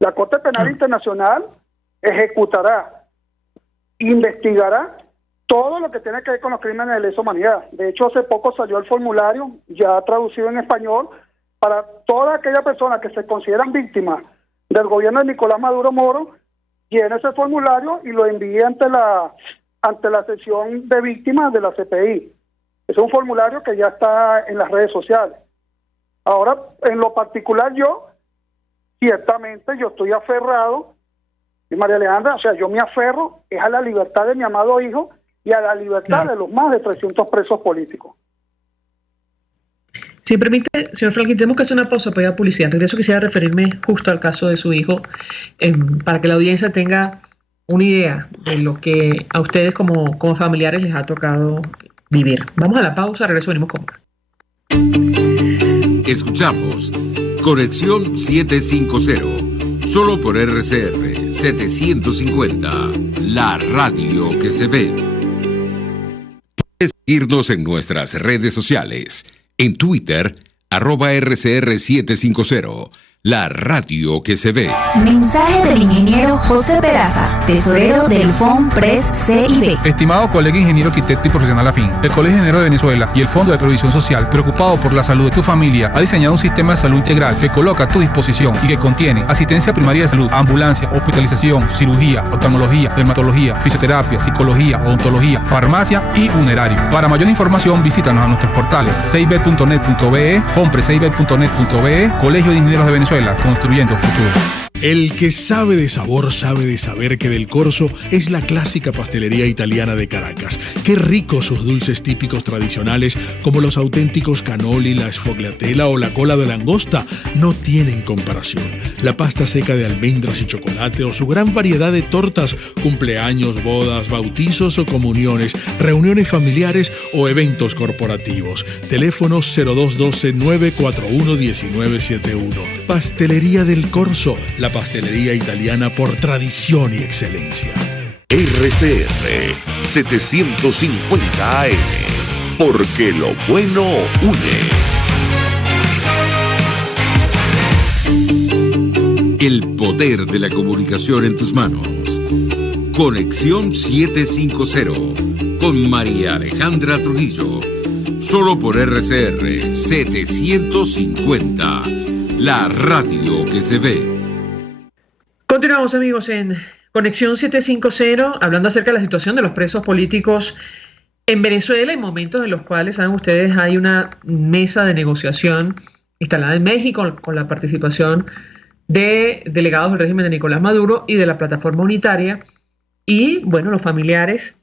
La Corte Penal Internacional ejecutará, investigará todo lo que tiene que ver con los crímenes de lesa humanidad. De hecho, hace poco salió el formulario, ya traducido en español, para todas aquellas personas que se consideran víctimas del gobierno de Nicolás Maduro Moro, llene ese formulario y lo envíe ante la sección de víctimas de la CPI. Es un formulario que ya está en las redes sociales. Ahora, en lo particular ciertamente yo estoy aferrado, y María Alejandra, o sea, yo me aferro es a la libertad de mi amado hijo y a la libertad de los más de 300 presos políticos. Si me permite, señor Franklin, tenemos que hacer una pausa para ir a publicidad. De eso quisiera referirme justo al caso de su hijo, para que la audiencia tenga una idea de lo que a ustedes como familiares les ha tocado vivir. Vamos a la pausa, regreso, venimos con más. Escuchamos Conexión 750, solo por RCR 750, la radio que se ve. Puedes seguirnos en nuestras redes sociales. En Twitter, @RCR750, la radio que se ve. Mensaje del ingeniero José Peraza, tesorero del FONPRES CIB. Estimado colega ingeniero, arquitecto y profesional afín, el Colegio de Ingenieros de Venezuela y el Fondo de Previsión Social, preocupado por la salud de tu familia, ha diseñado un sistema de salud integral que coloca a tu disposición y que contiene asistencia primaria de salud, ambulancia, hospitalización, cirugía, oftalmología, dermatología, fisioterapia, psicología, odontología, farmacia y funerario. Para mayor información, visítanos a nuestros portales cib.net.be, fonprescib.net.be, Colegio de Ingenieros de Venezuela, construyendo futuro. El que sabe de sabor sabe de saber que Del Corso es la clásica pastelería italiana de Caracas. Qué ricos sus dulces típicos tradicionales, como los auténticos cannoli, la sfogliatella o la cola de langosta, no tienen comparación. La pasta seca de almendras y chocolate o su gran variedad de tortas, cumpleaños, bodas, bautizos o comuniones, reuniones familiares o eventos corporativos. Teléfono 0212-941-1971. Pastelería Del Corso, la pastelería italiana por tradición y excelencia. RCR 750 AM, porque lo bueno une. El poder de la comunicación en tus manos. Conexión 750 con María Alejandra Trujillo. Solo por RCR 750, la radio que se ve. Continuamos, amigos, en Conexión 750, hablando acerca de la situación de los presos políticos en Venezuela, en momentos en los cuales, saben ustedes, hay una mesa de negociación instalada en México con la participación de delegados del régimen de Nicolás Maduro y de la Plataforma Unitaria. Y, bueno, los familiares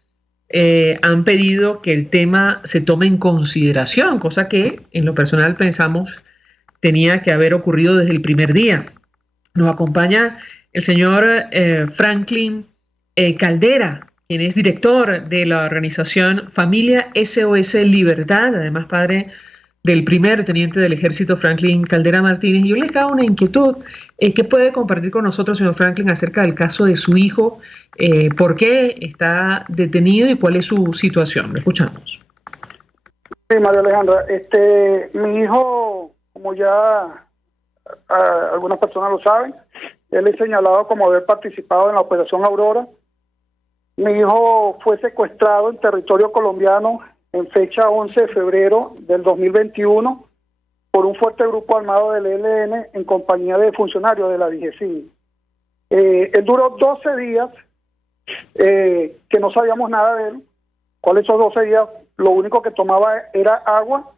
han pedido que el tema se tome en consideración, cosa que, en lo personal, pensamos tenía que haber ocurrido desde el primer día. Nos acompaña el señor Franklin Caldera, quien es director de la organización Familia SOS Libertad, además padre del primer teniente del ejército Franklin Caldera Martínez. Y yo le hago una inquietud. ¿Qué puede compartir con nosotros, señor Franklin, acerca del caso de su hijo? ¿Por qué está detenido y cuál es su situación? Lo escuchamos. Sí, María Alejandra, mi hijo, como ya algunas personas lo saben, él es señalado como haber participado en la Operación Aurora. Mi hijo fue secuestrado en territorio colombiano en fecha 11 de febrero del 2021 por un fuerte grupo armado del ELN en compañía de funcionarios de la DGCIN. Él duró 12 días que no sabíamos nada de él. ¿Cuáles esos 12 días? Lo único que tomaba era agua.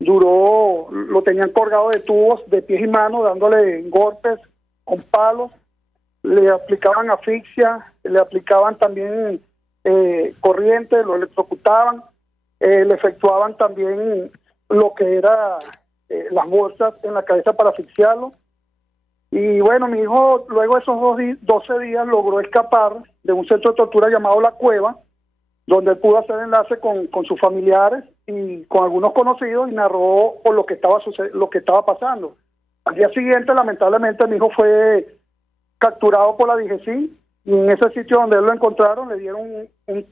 Lo tenían colgado de tubos de pies y manos, dándole golpes con palos, le aplicaban asfixia, le aplicaban también corriente, lo electrocutaban, le efectuaban también lo que era las bolsas en la cabeza para asfixiarlo. Y bueno, mi hijo luego de esos 12 días logró escapar de un centro de tortura llamado La Cueva, donde él pudo hacer enlace con sus familiares y con algunos conocidos y narró por lo que estaba pasando. Al día siguiente, lamentablemente, mi hijo fue capturado por la DGCIN y en ese sitio donde él lo encontraron le dieron un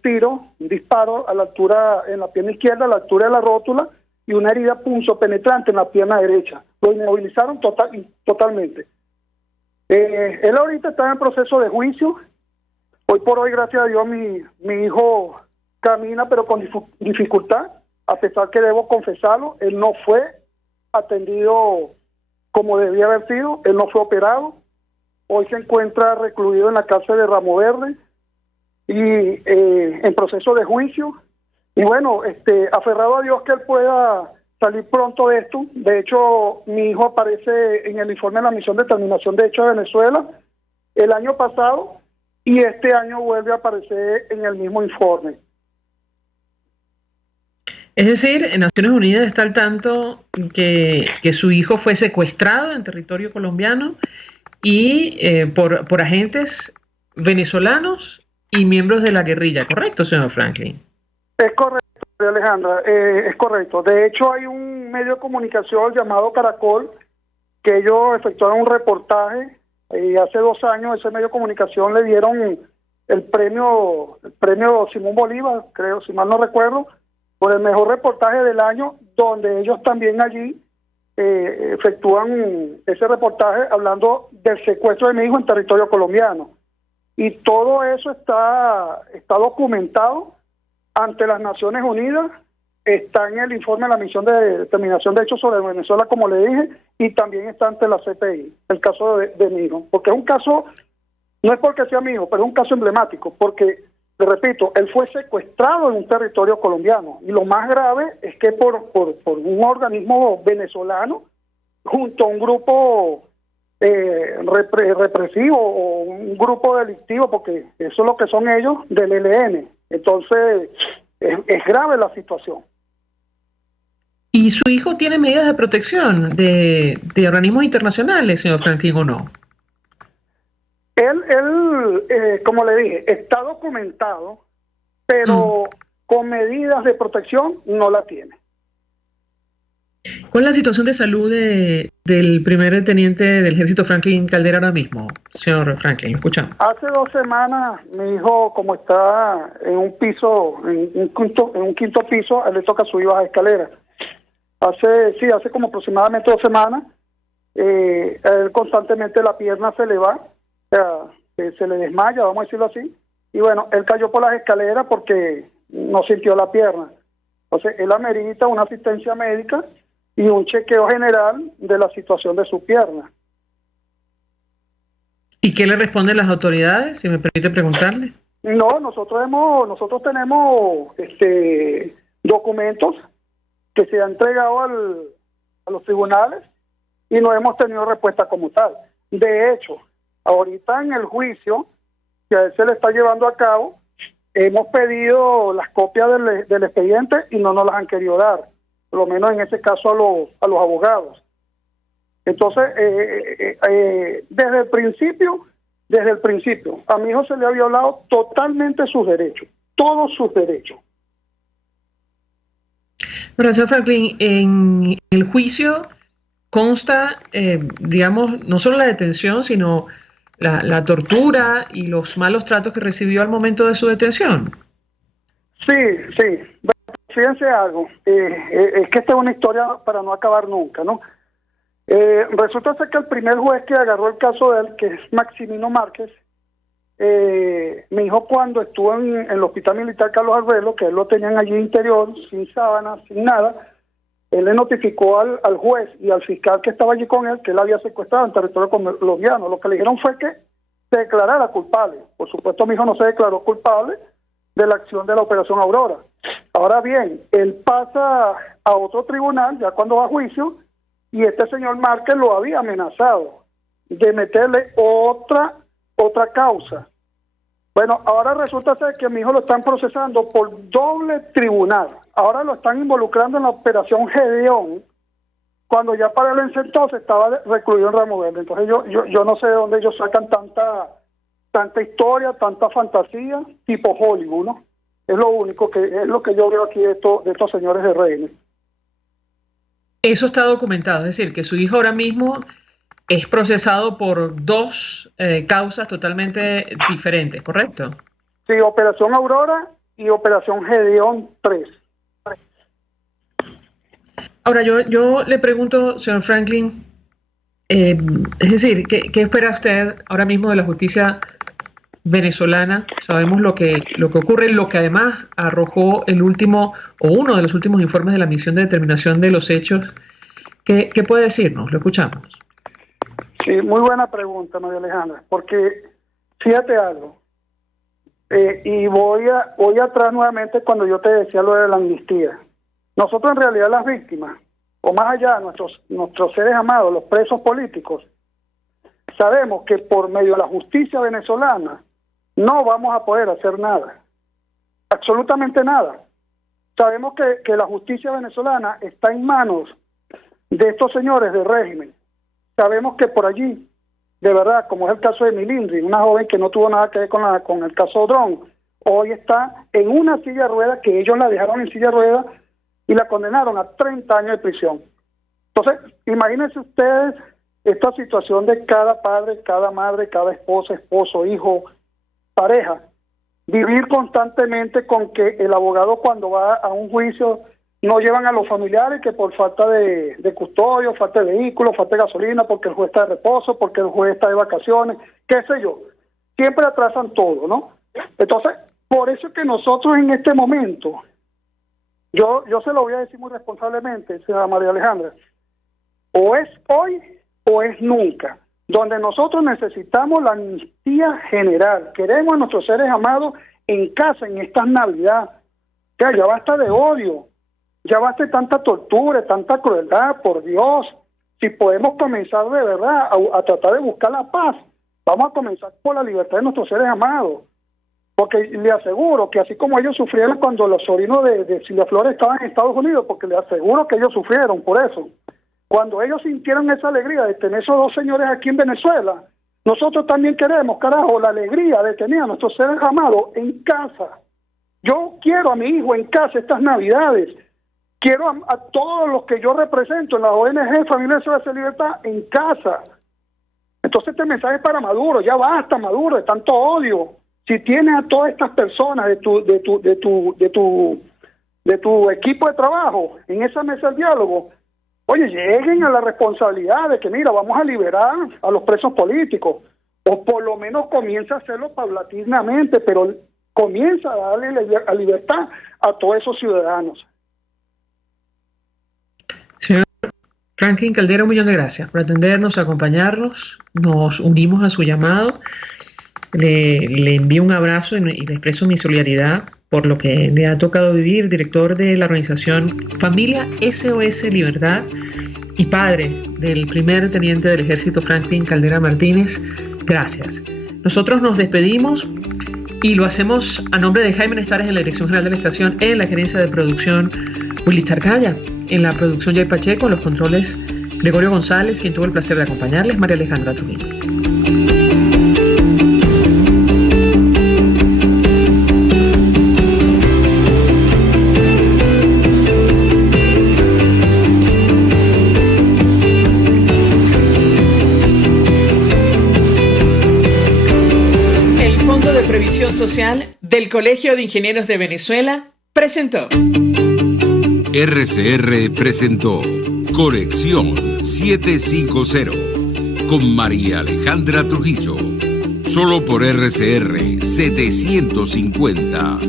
disparo a la altura, en la pierna izquierda, a la altura de la rótula, y una herida punzopenetrante en la pierna derecha. Lo inmovilizaron totalmente. Él ahorita está en proceso de juicio. Hoy por hoy, gracias a Dios, mi hijo camina, pero con dificultad, a pesar que debo confesarlo, él no fue atendido como debía haber sido, él no fue operado. Hoy se encuentra recluido en la cárcel de Ramo Verde y en proceso de juicio. Y bueno, aferrado a Dios que él pueda salir pronto de esto. De hecho, mi hijo aparece en el informe de la Misión de Determinación de Hechos de Venezuela el año pasado y este año vuelve a aparecer en el mismo informe. Es decir, en Naciones Unidas está al tanto que su hijo fue secuestrado en territorio colombiano y por agentes venezolanos y miembros de la guerrilla, ¿correcto, señor Franklin? Es correcto, Alejandra, es correcto. De hecho, hay un medio de comunicación llamado Caracol que ellos efectuaron un reportaje y hace 2 años ese medio de comunicación le dieron el premio Simón Bolívar, creo, si mal no recuerdo, por el mejor reportaje del año, donde ellos también allí efectúan ese reportaje hablando del secuestro de mi hijo en territorio colombiano. Y todo eso está documentado ante las Naciones Unidas, está en el informe de la Misión de Determinación de Hechos sobre Venezuela, como le dije, y también está ante la CPI, el caso de mi hijo. Porque es un caso, no es porque sea mi hijo, pero es un caso emblemático, porque, le repito, él fue secuestrado en un territorio colombiano, y lo más grave es que por un organismo venezolano, junto a un grupo represivo o un grupo delictivo, porque eso es lo que son ellos, del ELN. Entonces, es grave la situación. ¿Y su hijo tiene medidas de protección de organismos internacionales, señor Franklin, o no? Él como le dije, está documentado, pero con medidas de protección no la tiene. ¿Cuál es la situación de salud del primer teniente del ejército Franklin Caldera ahora mismo, señor Franklin? Escuchamos. Hace 2 semanas mi hijo, como está en un piso, en un quinto piso, a él le toca subir bajas escaleras. Hace como aproximadamente 2 semanas, a él constantemente la pierna se le va, o sea, se le desmaya, vamos a decirlo así, y bueno, él cayó por las escaleras porque no sintió la pierna. Entonces, él amerita una asistencia médica y un chequeo general de la situación de su pierna. ¿Y qué le responden las autoridades, si me permite preguntarle? No, nosotros tenemos documentos que se han entregado a los tribunales y no hemos tenido respuesta como tal. De hecho, ahorita en el juicio que a él se le está llevando a cabo, hemos pedido las copias del expediente y no nos las han querido dar, por lo menos en ese caso a los abogados. Entonces, desde el principio, a mi hijo se le ha violado totalmente sus derechos, todos sus derechos. Pero, señor Franklin, en el juicio consta, digamos, no solo la detención, sino la tortura y los malos tratos que recibió al momento de su detención. Sí. Fíjense algo, es que esta es una historia para no acabar nunca, ¿no? Resulta ser que el primer juez que agarró el caso de él, que es Maximino Márquez, mi hijo cuando estuvo en el Hospital Militar Carlos Arbelo, que él lo tenían allí interior, sin sábanas, sin nada, él le notificó al juez y al fiscal que estaba allí con él que él había secuestrado en territorio colombiano. Lo que le dijeron fue que se declarara culpable. Por supuesto, mi hijo no se declaró culpable de la acción de la Operación Aurora. Ahora bien, él pasa a otro tribunal, ya cuando va a juicio, y este señor Márquez lo había amenazado de meterle otra causa. Bueno, ahora resulta ser que a mi hijo lo están procesando por doble tribunal. Ahora lo están involucrando en la Operación Gedeón, cuando ya para él entonces estaba recluido en Ramo Verde. Entonces yo no sé de dónde ellos sacan tanta historia, tanta fantasía, tipo Hollywood, ¿no? Es lo único es lo que yo veo aquí de estos señores de rehenes. Eso está documentado, es decir, que su hijo ahora mismo es procesado por 2 causas totalmente diferentes, ¿correcto? Sí, Operación Aurora y Operación Gedeón 3. Ahora, yo le pregunto, señor Franklin, Es decir, ¿qué espera usted ahora mismo de la justicia venezolana? Sabemos lo que ocurre, lo que además arrojó el último o uno de los últimos informes de la misión de determinación de los hechos. ¿Qué puede decirnos? Lo escuchamos. Sí, muy buena pregunta, María Alejandra, porque fíjate algo, y voy atrás nuevamente cuando yo te decía lo de la amnistía. Nosotros en realidad las víctimas, o más allá, nuestros seres amados, los presos políticos, sabemos que por medio de la justicia venezolana no vamos a poder hacer nada, absolutamente nada. Sabemos que la justicia venezolana está en manos de estos señores del régimen. Sabemos que por allí, de verdad, como es el caso de Milindri, una joven que no tuvo nada que ver con el caso Odrón, hoy está en una silla de ruedas, que ellos la dejaron en silla de ruedas y la condenaron a 30 años de prisión. Entonces, imagínense ustedes esta situación de cada padre, cada madre, cada esposa, esposo, hijo, pareja, vivir constantemente con que el abogado cuando va a un juicio no llevan a los familiares que por falta de custodio, falta de vehículo, falta de gasolina, porque el juez está de reposo, porque el juez está de vacaciones, qué sé yo. Siempre atrasan todo, ¿no? Entonces, por eso es que nosotros en este momento, yo se lo voy a decir muy responsablemente, señora María Alejandra, o es hoy o es nunca, donde nosotros necesitamos la amnistía general. Queremos a nuestros seres amados en casa en estas Navidades. Ya basta de odio, ya basta de tanta tortura, tanta crueldad, por Dios. Si podemos comenzar de verdad a tratar de buscar la paz, vamos a comenzar por la libertad de nuestros seres amados. Porque le aseguro que así como ellos sufrieron cuando los sobrinos de Silvia Flores estaban en Estados Unidos, porque le aseguro que ellos sufrieron por eso, cuando ellos sintieron esa alegría de tener esos dos señores aquí en Venezuela, nosotros también queremos, carajo, la alegría de tener a nuestros seres amados en casa. Yo quiero a mi hijo en casa estas Navidades. Quiero a todos los que yo represento en la ONG Familia de Libertad en casa. Entonces este mensaje es para Maduro. Ya basta, Maduro, de tanto odio. Si tienes a todas estas personas de tu equipo de trabajo en esa mesa de diálogo, oye, lleguen a la responsabilidad de que, mira, vamos a liberar a los presos políticos, o por lo menos comienza a hacerlo paulatinamente, pero comienza a darle la libertad a todos esos ciudadanos. Señor Franklin Caldera, un millón de gracias por atendernos, acompañarnos. Nos unimos a su llamado. Le envío un abrazo y le expreso mi solidaridad por lo que le ha tocado vivir, director de la organización Familia SOS Libertad y padre del primer teniente del ejército Franklin Caldera Martínez. Gracias. Nosotros nos despedimos y lo hacemos a nombre de Jaime Nestares en la dirección general de la estación, en la gerencia de producción Willy Charcaya, en la producción Jay Pacheco, en los controles Gregorio González, quien tuvo el placer de acompañarles, María Alejandra Trujillo. Previsión Social del Colegio de Ingenieros de Venezuela presentó. RCR presentó Conexión 750 con María Alejandra Trujillo. Solo por RCR 750.